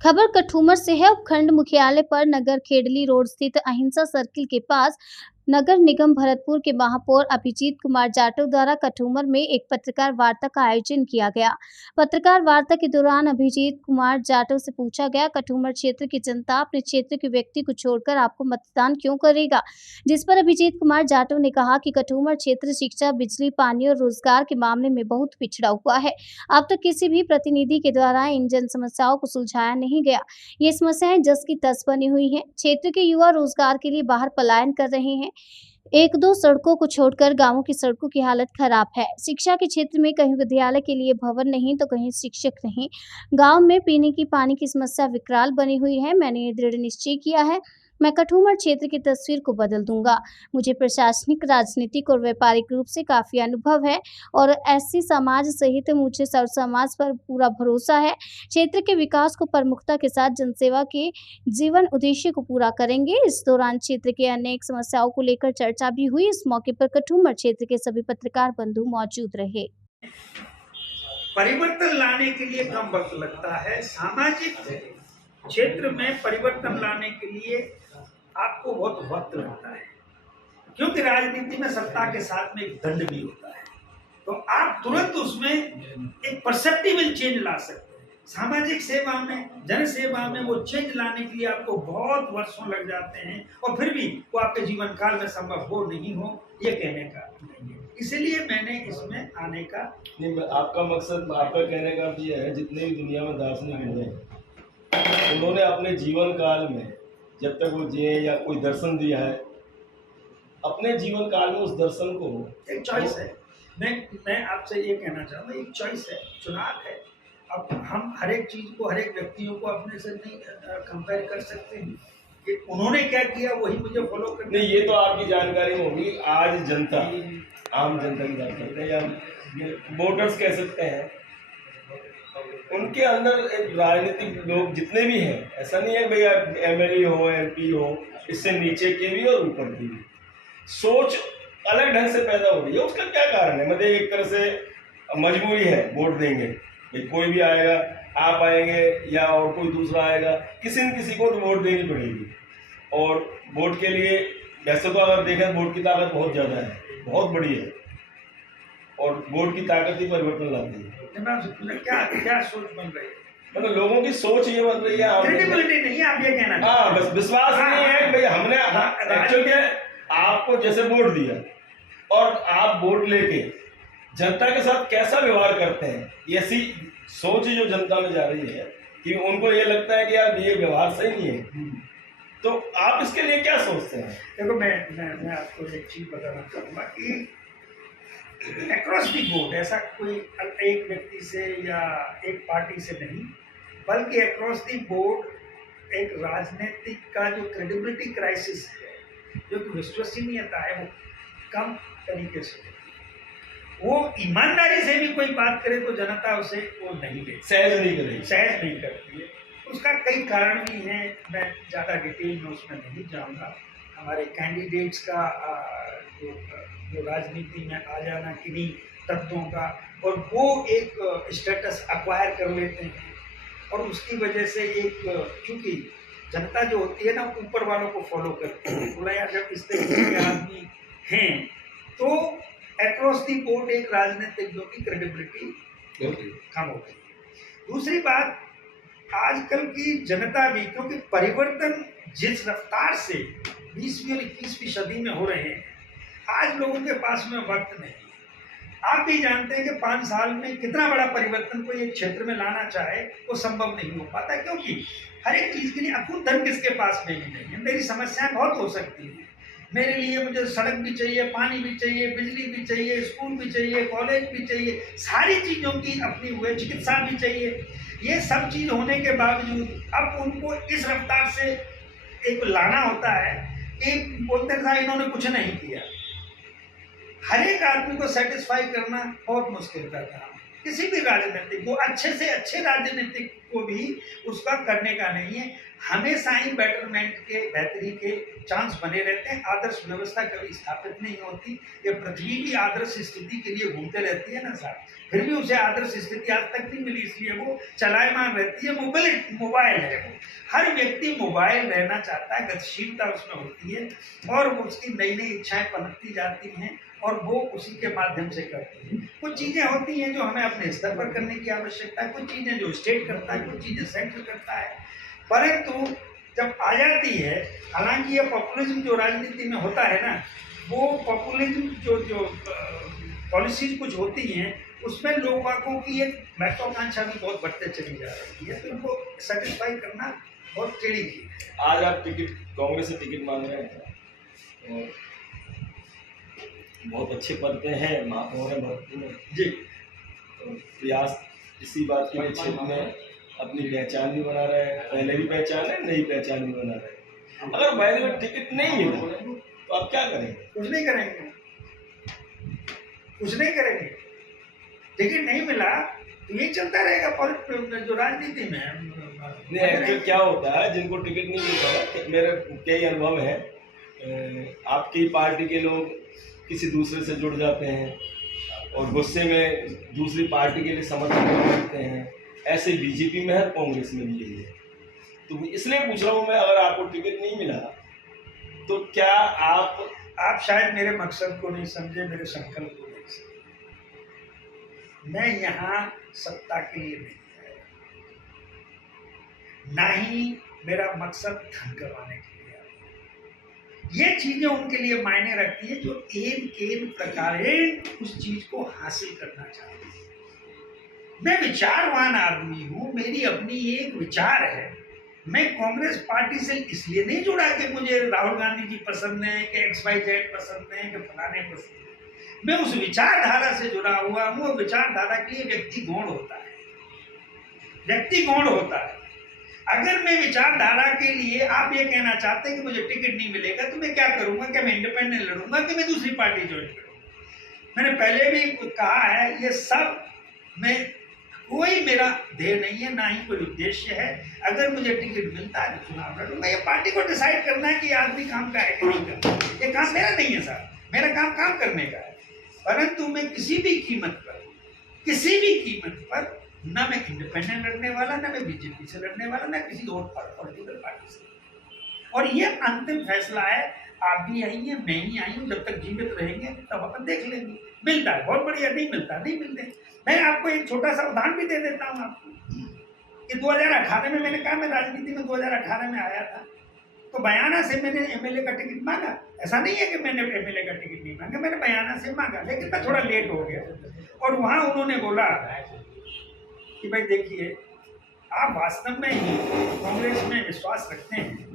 खबर कठूमर से है। उपखंड मुख्यालय पर नगर खेड़ली रोड स्थित अहिंसा सर्किल के पास नगर निगम भरतपुर के महापौर अभिजीत कुमार जाटव द्वारा कठूमर में एक पत्रकार वार्ता का आयोजन किया गया। पत्रकार वार्ता के दौरान अभिजीत कुमार जाटव से पूछा गया, कठूमर क्षेत्र की जनता अपने क्षेत्र के व्यक्ति को छोड़कर आपको मतदान क्यों करेगा? जिस पर अभिजीत कुमार जाटव ने कहा कि कठूमर क्षेत्र शिक्षा, बिजली, पानी और रोजगार के मामले में बहुत पिछड़ा हुआ है। अब तक किसी भी प्रतिनिधि के द्वारा इन जन समस्याओं को सुलझाया नहीं गया। ये समस्याएं जस की तस बनी हुई हैं। क्षेत्र के युवा रोजगार के लिए बाहर पलायन कर रहे हैं। एक दो सड़कों को छोड़कर गांवों की सड़कों की हालत खराब है। शिक्षा के क्षेत्र में कहीं विद्यालय के लिए भवन नहीं तो कहीं शिक्षक नहीं। गांव में पीने की पानी की समस्या विकराल बनी हुई है। मैंने ये दृढ़ निश्चय किया है, मैं कठूमर क्षेत्र की तस्वीर को बदल दूंगा। मुझे प्रशासनिक, राजनीतिक और व्यापारिक रूप से काफी अनुभव है और ऐसी समाज सहित मुझे सर्व समाज पर पूरा भरोसा है। क्षेत्र के विकास को प्रमुखता के साथ जनसेवा के जीवन उद्देश्य को पूरा करेंगे। इस दौरान क्षेत्र के अनेक समस्याओं को लेकर चर्चा भी हुई। इस मौके पर कठूमर क्षेत्र के सभी पत्रकार बंधु मौजूद रहे। परिवर्तन लाने के लिए कम वक्त लगता है। सामाजिक क्षेत्र में परिवर्तन लाने के लिए आपको बहुत वक्त लगता है, क्योंकि राजनीति में सत्ता के साथ में एक दंड भी होता है। तो आप तुरंत उसमें एक परसेप्टिबल चेंज ला सकते हैं। सामाजिक सेवा में, जन सेवा में वो चेंज लाने के लिए आपको बहुत वर्षों लग जाते हैं और फिर भी वो आपके जीवन काल में संभव हो नहीं हो, ये कहने का नहीं है। इसीलिए मैंने इसमें आने का नहीं, आपका मकसद, आपका कहने का ये है, जितने भी दुनिया में दार्शनिक हुए उन्होंने अपने जीवन काल में जब तक वो जिए या कोई दर्शन दिया है, अपने जीवन काल में उस दर्शन को एक चॉइस है। मैं आपसे ये कहना चाहूँगा, एक चॉइस है, चुनाव है। अब हम हर एक चीज को, हर एक व्यक्तियों को अपने से नहीं कंपेयर कर सकते हैं कि उन्होंने क्या किया वही मुझे फॉलो करना। नहीं, ये तो आपकी जानकारी में होगी। आज जनता, आम जनता की बात करते हैं या वोटर्स कह सकते हैं, उनके अंदर एक राजनीतिक लोग जितने भी हैं, ऐसा नहीं है भैया एमएलए हो, एमपी हो, इससे नीचे के भी और ऊपर की भी सोच अलग ढंग से पैदा हो रही है। उसका क्या कारण है? मतलब एक तरह से मजबूरी है, वोट देंगे भाई, कोई भी आएगा, आप आएंगे या और कोई दूसरा आएगा, किसी न किसी को तो वोट देनी पड़ेगी। और वोट के लिए वैसे तो अगर देखें, वोट की ताकत बहुत ज़्यादा है, बहुत बड़ी है, और वोट की ताकत ही परिवर्तन लाती है। क्या सोच बन रही है? मतलब लोगों की सोच ये बन रही है, क्रेडिबिलिटी नहीं है, आप ये कहना। हाँ, बस विश्वास नहीं है कि भाई हमने एक्चुअली आपको जैसे वोट दिया और आप वोट लेके जनता के साथ कैसा व्यवहार करते हैं, ऐसी सोच जो जनता में जा रही है कि उनको ये लगता है कि यार ये व्यवहार सही नहीं है। तो आप इसके लिए क्या सोचते हैं? देखो, मैं आपको एक चीज बताना चाहूँगा कि अक्रॉस दी बोर्ड ऐसा कोई एक व्यक्ति से या एक पार्टी से नहीं, बल्कि अक्रॉस दी बोर्ड एक राजनीतिक का जो क्रेडिबिलिटी क्राइसिस है, जो विश्वसनीयता है, वो कम तरीके से, वो ईमानदारी से भी कोई बात करे तो जनता उसे वो नहीं लेती, सहज नहीं करती है। उसका कई कारण भी हैं, मैं ज़्यादा डिटेल में उसमें नहीं जाऊँगा। हमारे कैंडिडेट्स का जो राजनीति में आ जाना किन्हीं तत्वों का, और वो एक स्टेटस एक्वायर कर लेते हैं, और उसकी वजह से एक, क्योंकि जनता जो होती है ना, ऊपर वालों को फॉलो करती है। बोला यार, जब इस तरीके के आदमी हैं तो अक्रॉस दी बोर्ड एक राजनीतिक जो की क्रेडिबिलिटी कम होती है। दूसरी बात, आजकल की जनता भी, क्योंकि परिवर्तन जिस रफ्तार से 20वीं और 21वीं सदी में हो रहे हैं, आज लोगों के पास में वक्त नहीं। आप भी जानते हैं कि 5 साल में कितना बड़ा परिवर्तन कोई एक क्षेत्र में लाना चाहे वो संभव नहीं हो पाता, क्योंकि हर एक चीज के लिए अकूत धन किसके पास में ही नहीं है। मेरी समस्याएं बहुत हो सकती हैं, मेरे लिए मुझे सड़क भी चाहिए, पानी भी चाहिए, बिजली भी चाहिए, स्कूल भी चाहिए, कॉलेज भी चाहिए, सारी चीज़ों की अपनी हुए, चिकित्सा भी चाहिए। ये सब चीज़ होने के बावजूद अब उनको इस रफ्तार से एक लाना होता है कि बोलते हैं इन्होंने कुछ नहीं किया। हर एक आदमी को सेटिस्फाई करना बहुत मुश्किल का काम है। किसी भी राजनीतिक को, अच्छे से अच्छे राजनीतिक को भी उसका करने का नहीं है। हमेशा ही बेटरमेंट के, बेहतरी के चांस बने रहते हैं। आदर्श व्यवस्था कभी स्थापित नहीं होती। ये पृथ्वी भी आदर्श स्थिति के लिए घूमते रहती है ना साहब, फिर भी उसे आदर्श स्थिति आज तक नहीं मिली, इसलिए वो चलायमान रहती है। मोबाइल है वो, हर व्यक्ति मोबाइल रहना चाहता है, गतिशीलता उसमें होती है और उसकी नई नई इच्छाएं पनपती जाती हैं और वो उसी के माध्यम से करती है। कुछ चीज़ें होती हैं जो हमें अपने स्तर पर करने की आवश्यकता है, कुछ चीज़ें जो स्टेट करता है, कुछ चीज़ें सेंटर करता है। परंतु जब आ जाती है, हालांकि ये पॉपुलिज्म जो राजनीति में होता है ना, वो पॉपुलिज्म जो पॉलिसीज कुछ होती हैं, उसमें लोगों की एक महत्वाकांक्षा भी बहुत बढ़ते चली जा रही है, तो उनको सेटिस्फाई करना बहुत टेढ़ी की है। आज आप कांग्रेस से टिकट मांग रहे हैं और बहुत अच्छे पद पे हैं, महापौर हैं भरतपुर में जी। तो प्रयास इसी बात के लिए क्षेत्र में अपनी पहचान भी बना रहे हैं, पहले भी पहचान है, नई पहचान भी बना रहे हैं। अगर पहले में टिकट नहीं मिला तो आप क्या करेंगे? कुछ नहीं करेंगे, कुछ नहीं करेंगे। टिकट नहीं मिला तो ये चलता रहेगा जो राजनीति में है। नहीं, एक्चुअली क्या होता है, जिनको टिकट नहीं मिलता है, मेरे कई अनुभव है, आपकी पार्टी के लोग किसी दूसरे से जुड़ जाते हैं और गुस्से में दूसरी पार्टी के लिए समर्थन करते हैं। ऐसे बीजेपी में है, कांग्रेस में भी यही है। तो इसलिए पूछ रहा हूँ मैं, अगर आपको टिकट नहीं मिला तो क्या आप शायद मेरे मकसद को नहीं समझे, मेरे संकल्प को नहीं समझे। मैं यहाँ सत्ता के लिए नहीं आया, ना ही मेरा मकसद धन कमाने के लिए आया। ये चीजें उनके लिए मायने रखती है जो एन प्रकारे उस चीज को हासिल करना चाहते हैं। मैं विचारवान आदमी हूँ, मेरी अपनी एक विचार है। मैं कांग्रेस पार्टी से इसलिए नहीं जुड़ा कि मुझे राहुल गांधी जी पसंद है, कि XYZ पसंद है, कि फलाने पसंद है। मैं उस विचारधारा से जुड़ा हुआ हूँ। वो विचारधारा के लिए व्यक्ति गौण होता है, व्यक्ति गौण होता है। अगर मैं विचारधारा के लिए, आप ये कहना चाहते हैं कि मुझे टिकट नहीं मिलेगा तो मैं क्या करूंगा, कि मैं इंडिपेंडेंट लड़ूंगा, कि मैं दूसरी पार्टी ज्वाइन करूंगा। मैंने पहले भी कहा है, ये सब मैं, कोई मेरा ध्येय नहीं है, ना ही कोई उद्देश्य है। अगर मुझे टिकट मिलता है तो चुनाव लड़ूंगा। ये पार्टी को डिसाइड करना है कि आदमी काम का है कि नहीं करना। ये काम मेरा नहीं है साहब, मेरा काम करने का है। परंतु मैं किसी भी कीमत पर ना मैं इंडिपेंडेंट लड़ने वाला, ना मैं बीजेपी से लड़ने वाला, ना किसी और पॉलिटिकल पार्टी से। और ये अंतिम फैसला है। आप भी आई हैं, मैं ही आई हूँ। जब तक जीवित रहेंगे तब अपन देख लेंगे। मिलता है बहुत बढ़िया, नहीं मिलता नहीं मिलते। मैं आपको एक छोटा सा उदाहरण भी दे देता हूँ आपको कि 2018 में मैंने कहा, मैं राजनीति में 2018 में आया था तो बयाना से मैंने MLA का टिकट मांगा। ऐसा नहीं है कि मैंने MLA का टिकट नहीं मांगा, मैंने बयाना से मांगा, लेकिन मैं थोड़ा लेट हो गया। और वहाँ उन्होंने बोला कि भाई देखिए, आप वास्तव में ही कांग्रेस में विश्वास रखते हैं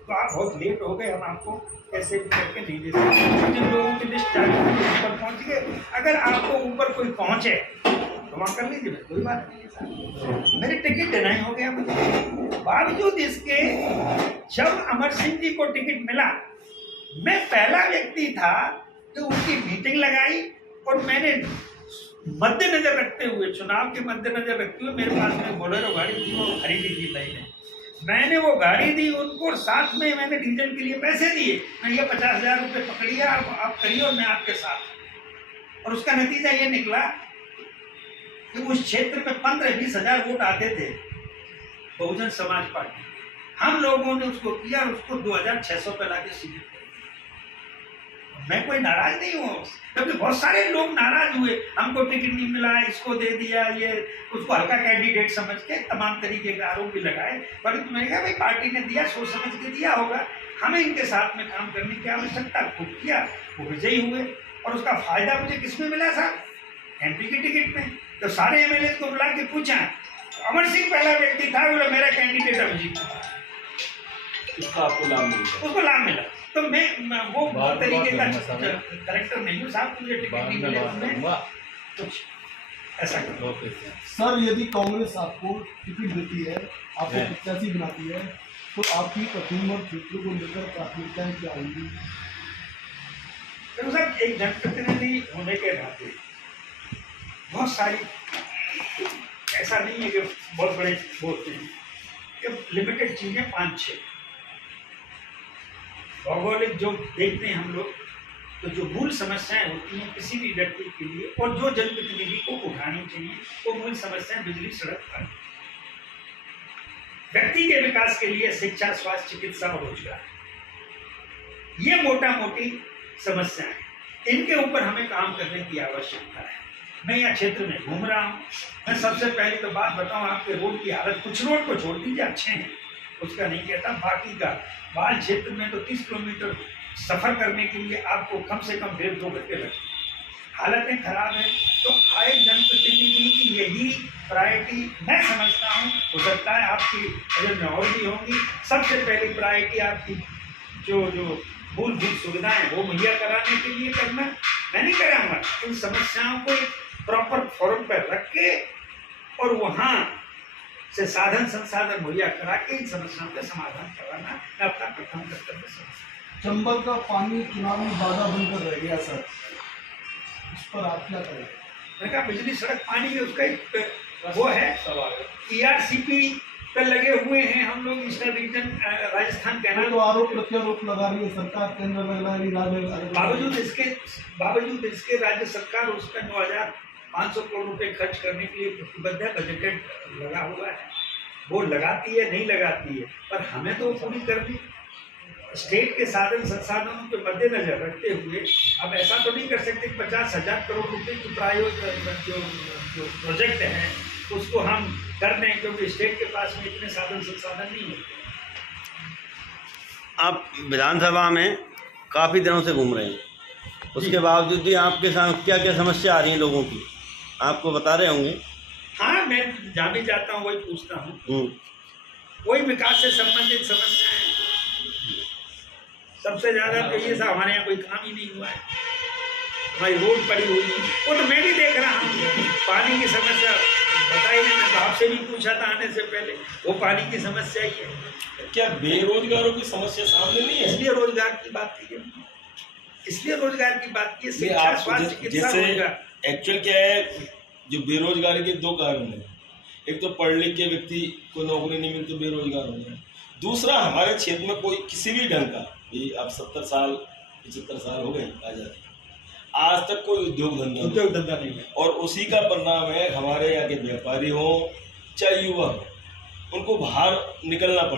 तो आप बहुत लेट हो गए, हम आपको कैसे भी करके नहीं दे सकते। जिन लोगों की लिस्ट जारी ऊपर पहुँच गए, अगर आपको ऊपर कोई पहुँचे तो वहाँ कर लीजिए, कोई बात नहीं है साहब। मेरी टिकट डिनाई हो गया मुझे। बावजूद इसके, जब अमर सिंह जी को टिकट मिला, मैं पहला व्यक्ति था जो उनकी मीटिंग लगाई और मैंने मद्देनजर रखते हुए, चुनाव के मद्देनजर रखते हुए, मेरे पास में बोलेरो गाड़ी थी, वो खरीदी थी मैंने वो गाड़ी दी उनको, और साथ में मैंने डीजल के लिए पैसे दिए। मैं ये 50,000 रुपये पकड़िए, आप करिए और मैं आपके साथ। और उसका नतीजा ये निकला कि उस क्षेत्र में 15-20 हज़ार वोट आते थे बहुजन समाज पार्टी। हम लोगों ने उसको किया और उसको 2,600 पे लाके सीट। मैं कोई नाराज नहीं हूँ, क्योंकि बहुत सारे लोग नाराज हुए, हमको टिकट नहीं मिला, इसको दे दिया, ये उसको हल्का कैंडिडेट समझ के तमाम तरीके के आरोप भी लगाए। परंतु मैंने कहा भाई, पार्टी ने दिया, सोच समझ के दिया होगा, हमें इनके साथ में काम करने की आवश्यकता। खूब किया, वो विजयी हुए। और उसका फायदा मुझे किसमें मिला साहब? MP की टिकट में। तो सारे MLA को बुला के पूछा, अमर सिंह पहला व्यक्ति था, बोला मेरा कैंडिडेट अभिजीत था, इसका आपको लाभ मिला, उसको लाभ मिला। तो मैं वो बहुत तरीके का करेक्टर नहीं हूँ साहब, मुझे टिकट नहीं मिले कुछ ऐसा करो। सर, यदि कांग्रेस आपको टिकट देती है, आपको प्रत्याशी बनाती है, तो आपकी कठिन क्षेत्रों को लेकर प्राथमिकताएं क्या होंगी? तो सर, एक जनप्रतिनिधि होने के नाते बहुत सारी, ऐसा नहीं है कि बहुत बड़े बहुत लिमिटेड चीजें 5-6 भौगोलिक जो देखते हैं हम लोग, तो जो मूल समस्याएं होती हैं किसी भी व्यक्ति के लिए और जो जनप्रतिनिधि को उठानी चाहिए, वो मूल समस्याएं बिजली, सड़क, पानी, व्यक्ति के विकास के लिए शिक्षा, स्वास्थ्य, चिकित्सा और रोजगार, ये मोटा मोटी समस्याएं हैं। इनके ऊपर हमें काम करने की आवश्यकता है। मैं यहाँ क्षेत्र में घूम रहा हूँ। मैं सबसे पहले तो बात बताऊँ, आपके रोड की हालत, कुछ रोड को छोड़ दीजिए अच्छे हैं, उसका नहीं कहता, बाकी का बाल क्षेत्र में तो 30 किलोमीटर सफर करने के लिए आपको कम से कम 1.5-2 घंटे लगते हैं। हालतें खराब हैं। तो आए जनप्रतिनिधि की यही प्रायोरिटी मैं समझता हूँ। हो सकता है आपकी अगर में और भी होंगी। सबसे पहली प्रायोरिटी आपकी जो मूलभूत सुविधाएं वो मुहैया कराने के लिए करना। मैं नहीं कराऊंगा, इन समस्याओं को एक प्रॉपर फोरम पर रख के और वहाँ से साधन संसाधन मुहैया करा के इन समस्याओं का समाधान कराना मैं अपना प्रथम कर्तव्य समझता हूँ। चंबल का पानी चुनावी बाधा बनकर रह गया सर, इस पर आप क्या करें? मैंने कहा बिजली, सड़क, पानी है, उसका एक वो है। ERCP पे लगे हुए हैं हम लोग, ईस्टर्न रीजन राजस्थान के तो आरोप प्रत्यारोप लगा रही है सरकार, केंद्र में लगा रही है। बावजूद इसके राज्य सरकार उस पर 9,500 करोड़ रुपए खर्च करने के लिए प्रतिबद्ध है, बजटेड लगा हुआ है। वो लगाती है नहीं लगाती है, पर हमें तो पूरी करनी। स्टेट के साधन संसाधनों के मद्देनजर रखते हुए अब ऐसा तो नहीं कर सकते 50,000 करोड़ रुपए की जो प्रोजेक्ट है उसको हम कर दें, क्योंकि स्टेट के पास में इतने साधन संसाधन नहीं होते। आप विधानसभा में काफ़ी दिनों से घूम रहे हैं, उसके बावजूद भी आपके साथ क्या क्या समस्या आ रही है लोगों की, आपको बता रहे होंगे? हाँ, मैं जहाँ भी जाता हूँ वही पूछता हूँ, वही विकास से संबंधित समस्याएं। सबसे ज़्यादा तो ये सब हमारे यहाँ कोई काम ही नहीं हुआ है, हमारी रोड पड़ी हुई है, वो तो मैं भी देख रहा हूँ। पानी की समस्या बताई नहीं, मैं तो आपसे भी पूछा था आने से पहले, वो पानी की समस्या ही है। क्या बेरोजगारों की समस्या सामने नहीं है? इसलिए रोजगार की बात की है, इसलिए रोजगार की बात की। शिक्षा, स्वास्थ्य, चिकित्सा, रोजगार। एक्चुअल क्या है, जो बेरोजगारी के 2 कारण हैं। एक तो पढ़ लिख के व्यक्ति को नौकरी नहीं मिलती, बेरोजगार हो जाए। दूसरा, हमारे क्षेत्र में कोई किसी भी ढंग का, अब 70 साल 75 साल हो गए आजादी, आज तक कोई उद्योग धंधा नहीं है। और उसी का परिणाम है, हमारे यहाँ के व्यापारी हो चाहे युवा हो, उनको बाहर निकलना पड़ता